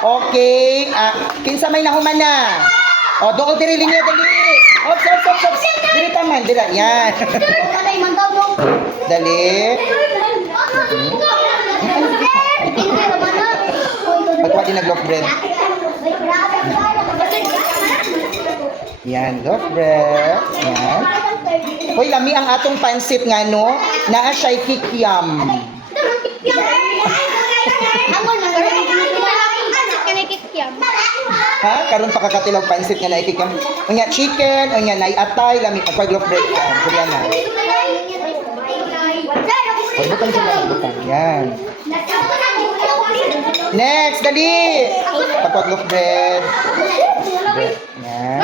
Okay. Kinsa may nahuman na? O, doon diri linya dali. Ops. Diri taman, dira. Yan. Dali. Pagkuha din nag-loaf bread. Yan, loaf bread. Yan. Hoy, lami ang atong pansit nga, no? Naa siya'y kikiam. Ha? Karon pa kakatilaw pansit nga naikikam. Unya chicken, unya naiatay, lami pag loaf bread. Yan na. Bukan sila, bukan. Yan. Next, dali. Pag loaf bread. Yan.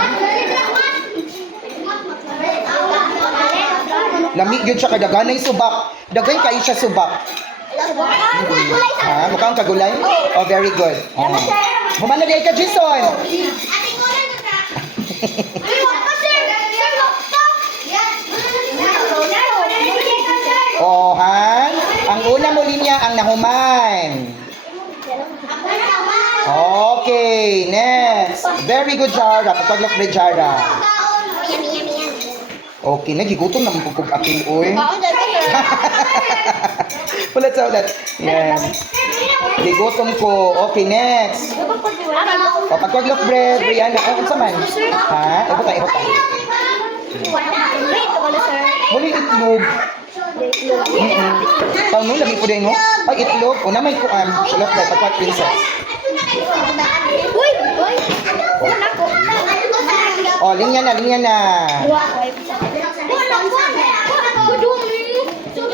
Lami yun siya kadaganay subak. Dagay kayo siya subak. Ha? Mukhang kagulay? Oh, very good. Oh. Humana di ka, Jason. Oh, ha? Ang una mo linya ang nahuman. Okay, next. Very good, Jara. Pagpaglok ni Jara. Okay, nagigutom naman pupug apil, oy. Ulit. Yan. Gigutom ko. Okay, next. Pagpaglok bread, Brianna. Ano sa man? Ha? Ibutay. Muli itlog. Paano lami po din mo? Ay, itlog. O namay ko loaf bread, pagpag princess. Oh, linya na.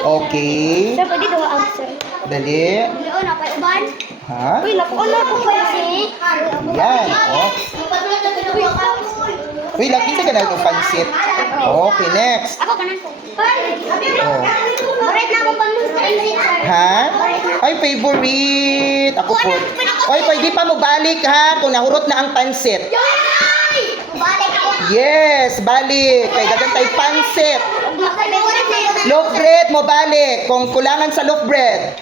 Okay. Dapat dito ang sir. Dali. Ha? Uy, nakuha ko pa si. Yan. Oh. Uy, lagi ka na itong pansit. Okay, next. Ako kanan ko. Oh. Alright na ako pansit. Ha? Ay, favorite. Ako po. Oy, pwede pa mo balik ha kung nahurot na ang pansit. Yes, balik. Kay gagantay pansit. Loaf bread mo balik kung kulangan sa loaf bread.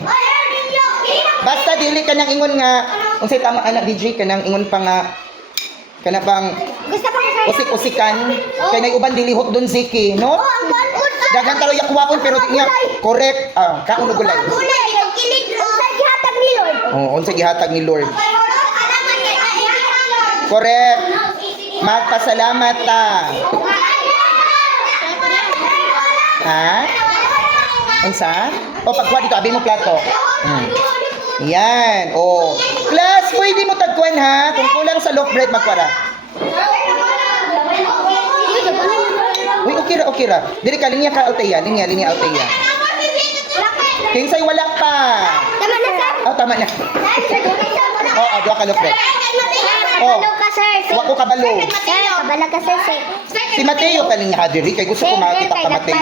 Basta dili ka nang ingon nga unsay tama anak DJ ka nang ingon pa nga kana bang usik-usikan kay nay uban dilihot don Ziki, no? Daghan talo yak wapon pero niya correct. Kauno gulay. Oh, unsa gihatag ni Lord? Correct. Magpasalamat ta. Ha? Unsa? O pagkuha dito, abi mo plato. Yan. O. Class, pwede mo tagkuhan ha. Kung kulang sa loaf bread, magkuha. Uy, okay ra. Dili ka, linya ka alteya. Linya alteya. Kinsay wala pa. Tama na sir. Oh, tama na. Dua ka loaf bread. Kabalo ka sir. Wa ko kabalo. Sir, kabalo ka sir. Si Mateo ka linya diri kay gusto ko makita ka Mateo.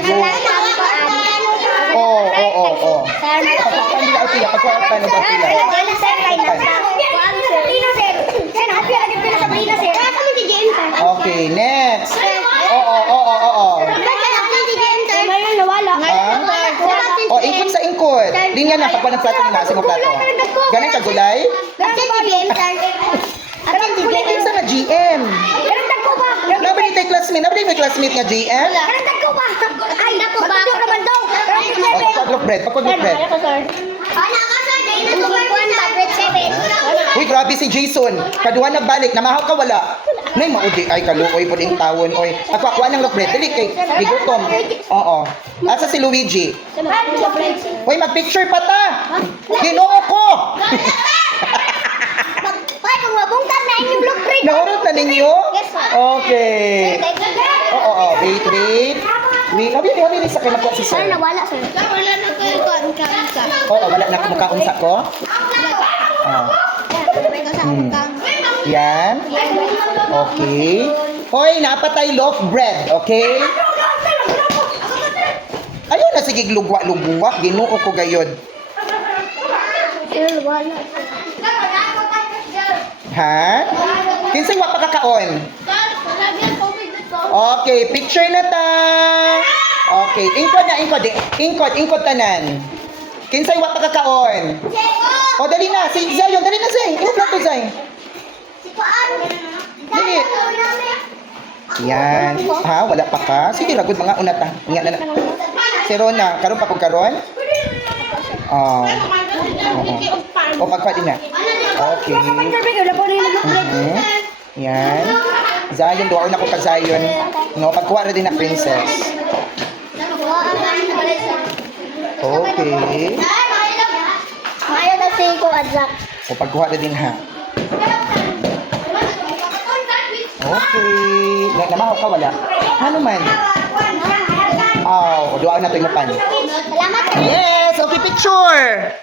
Oo. Sir, Pagkuha nila alteya, pagkuha pa ng alteya. sir, kay nasa. Okay, next. Oo. O, ingkot sa ingkot. Linya na, pagkuha ng plato nila, mo plato. Ganun ka gulay? Kinsa nga GM? Nabali tayo classmate. Nabali may classmate nga GM? Pagkuha bread. Uy, grabe si Jason. Kaduha nagbalik. Namahaw ka, wala. Nay, maudi. Ay, kaluoy po din tawon. Oy, pagkuha ng loaf bread. Dali kay Bigutom. Oo. Asa si Luigi? Uy, mag-picture pa ta. Ginoo ko. Nahurot na ninyo? Okay. Oo. Wait. Habi sa kanya po si sir. Nawala sir. Oo, wala na kumukha-unsa ko. Yan. Okay. Hoy, napatay loaf bread, okay? Ayun na, sige, lugwa. Ginoo ko gayod. Ha? Kinsay wa pa kakaon? Okay, picture na ta. Okay, ingkod tanan. Kinsay wa pa kakaon? O, dali na, Zayon, dali na, Zay. Imo plato, Zay. Yan. Ha, wala pa ka? Sige, ragod mga una ta. Nga na. Si Rona, karon pa pag karon? Oh. Oo. O pagka din na. Okay. Yan. Zion, doon ako ka Zion. No, pagkuha na din na princess. Okay. Ayaw na si ko Azak. O pagkuha na din ha. Okay. Namahaw ka wala? Ano man? Oh, doon na ito yung pan. Salamat. Yes, okay picture.